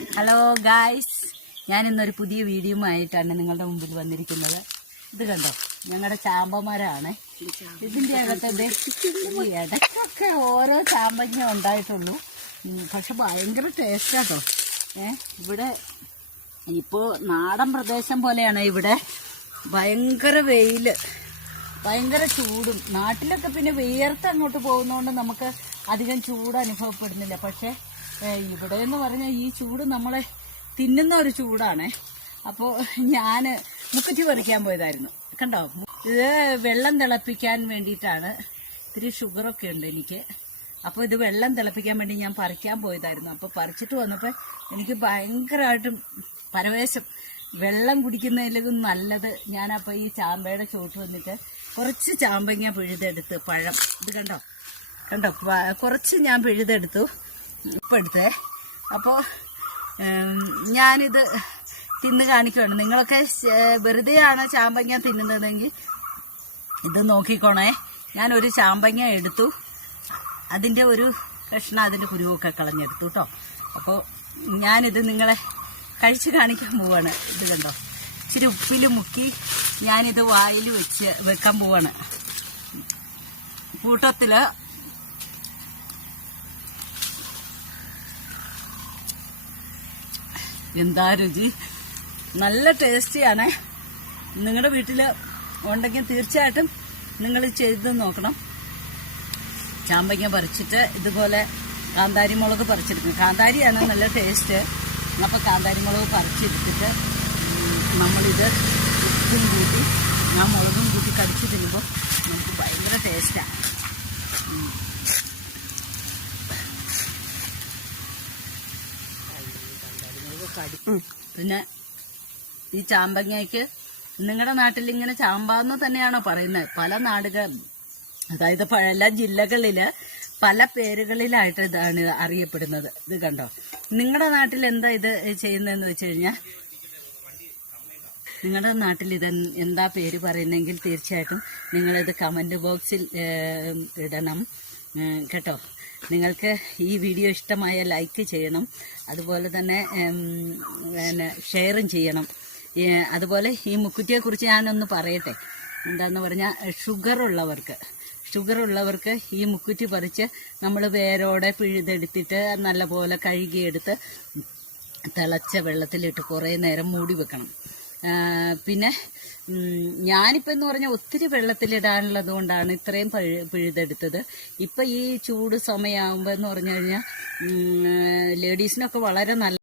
Hello guys, ഞാൻ ഇന്നൊരു പുതിയ വീഡിയോ ആയിട്ടാണ് നിങ്ങളുടെ മുമ്പിൽ വന്നിരിക്കുന്നത്. ഇത് കണ്ടോ, ഞങ്ങളുടെ ചാമ്പമരമാണ്. ഇതിൻ്റെ അകത്തെ ഇടയ്ക്കൊക്കെ ഓരോ ചാമ്പങ്ങ ഉണ്ടായിട്ടുള്ളൂ. പക്ഷെ ഭയങ്കര ടേസ്റ്റാട്ടോ. ഇവിടെ ഇപ്പോൾ നാടൻ പ്രദേശം പോലെയാണ്. ഇവിടെ ഭയങ്കര വെയില്, ഭയങ്കര ചൂടും. നാട്ടിലൊക്കെ പിന്നെ വിയർത്ത് അങ്ങോട്ട് പോകുന്നതുകൊണ്ട് നമുക്ക് അധികം ചൂട് അനുഭവപ്പെടുന്നില്ല. പക്ഷെ ഇവിടെ എന്ന് പറഞ്ഞാൽ ഈ ചൂട് നമ്മളെ തിന്നുന്ന ഒരു ചൂടാണ്. അപ്പോൾ ഞാൻ മുക്കുറ്റി പറിക്കാൻ പോയതായിരുന്നു. കണ്ടോ, ഇത് വെള്ളം തിളപ്പിക്കാൻ വേണ്ടിയിട്ടാണ്. ഇത്തിരി ഷുഗറൊക്കെ ഉണ്ട് എനിക്ക്. അപ്പോൾ ഇത് വെള്ളം തിളപ്പിക്കാൻ വേണ്ടി ഞാൻ പറിക്കാൻ പോയതായിരുന്നു. അപ്പോൾ പറിച്ചിട്ട് വന്നപ്പോൾ എനിക്ക് ഭയങ്കരമായിട്ടും പരവേശം. വെള്ളം കുടിക്കുന്നതിലും നല്ലത്. ഞാനപ്പോൾ ഈ ചാമ്പയുടെ ചോട്ട് വന്നിട്ട് കുറച്ച് ചാമ്പങ്ങ പിഴുതെടുത്ത്, പഴം ഇത് കണ്ടോ കണ്ടോ, കുറച്ച് ഞാൻ പിഴുതെടുത്തു, ഇപ്പം എടുത്തേ. അപ്പോൾ ഞാനിത് തിന്ന് കാണിക്കുകയാണ്. നിങ്ങളൊക്കെ വെറുതെയാണ് ചാമ്പങ്ങ തിന്നുന്നതെങ്കിൽ ഇത് നോക്കിക്കോണേ. ഞാനൊരു ചാമ്പങ്ങ എടുത്തു, അതിൻ്റെ ഒരു കഷ്ണം അതിൻ്റെ കുരുവൊക്കെ കളഞ്ഞെടുത്തു കേട്ടോ. അപ്പോൾ ഞാനിത് നിങ്ങളെ കഴിച്ച് കാണിക്കാൻ പോവാണ്. ഇത് കണ്ടോ, ഇച്ചിരി ഉപ്പിൽ മുക്കി ഞാനിത് വായിൽ വെക്കാൻ പോവാണ്. കൂട്ടത്തിൽ എന്താ രുചി, നല്ല ടേസ്റ്റിയാണ്. നിങ്ങളുടെ വീട്ടിൽ ഉണ്ടെങ്കിൽ തീർച്ചയായിട്ടും നിങ്ങൾ ചെയ്ത് നോക്കണം. ചാമ്പങ്ങ പറിച്ചിട്ട് ഇതുപോലെ കാന്താരി മുളക് പറിച്ചെടുക്കും. കാന്താരിയാണ് നല്ല ടേസ്റ്റ്. അപ്പോൾ കാന്താരി മുളക് പറിച്ചെടുത്തിട്ട് നമ്മളിത് ഉപ്പും കൂട്ടി ആ മുളകും കൂട്ടി കടിച്ച് തിന്നുമ്പോൾ നമുക്ക് ഭയങ്കര ടേസ്റ്റാണ്. പിന്നെ ഈ ചാമ്പങ്ങയ്ക്ക് നിങ്ങളുടെ നാട്ടിൽ ഇങ്ങനെ ചാമ്പാന്ന് തന്നെയാണോ പറയുന്നത്? പല നാടുകൾ, അതായത് എല്ലാ ജില്ലകളില് പല പേരുകളിലായിട്ട് ഇതാണ് അറിയപ്പെടുന്നത്. ഇത് കണ്ടോ, നിങ്ങളുടെ നാട്ടിൽ എന്താ ഇത് ചെയ്യുന്നതെന്ന് വെച്ച് കഴിഞ്ഞാൽ, നിങ്ങളുടെ നാട്ടിൽ ഇത് എന്താ പേര് പറയുന്നെങ്കിൽ തീർച്ചയായിട്ടും നിങ്ങളിത് കമന്റ് ബോക്സിൽ ഇടണം കേട്ടോ. നിങ്ങൾക്ക് ഈ വീഡിയോ ഇഷ്ടമായ ലൈക്ക് ചെയ്യണം, അതുപോലെ തന്നെ ഷെയറും ചെയ്യണം. അതുപോലെ ഈ മുക്കുറ്റിയെക്കുറിച്ച് ഞാനൊന്ന് പറയട്ടെ. എന്താന്ന് പറഞ്ഞാൽ, ഷുഗർ ഉള്ളവർക്ക് ഈ മുക്കുറ്റി പറിച്ച് നമ്മൾ വേരോടെ പിഴുതെടുത്തിട്ട് നല്ലപോലെ കഴുകിയെടുത്ത് തിളച്ച വെള്ളത്തിലിട്ട് കുറേ നേരം മൂടി വെക്കണം. പിന്നെ ഞാനിപ്പോൾ എന്ന് പറഞ്ഞാൽ ഒത്തിരി വെള്ളത്തിലിടാനുള്ളത് കൊണ്ടാണ് ഇത്രയും പിഴുതെടുത്തത്. ഇപ്പം ഈ ചൂട് സമയമാകുമ്പോൾ എന്ന് പറഞ്ഞു കഴിഞ്ഞാൽ ലേഡീസിനൊക്കെ വളരെ നല്ല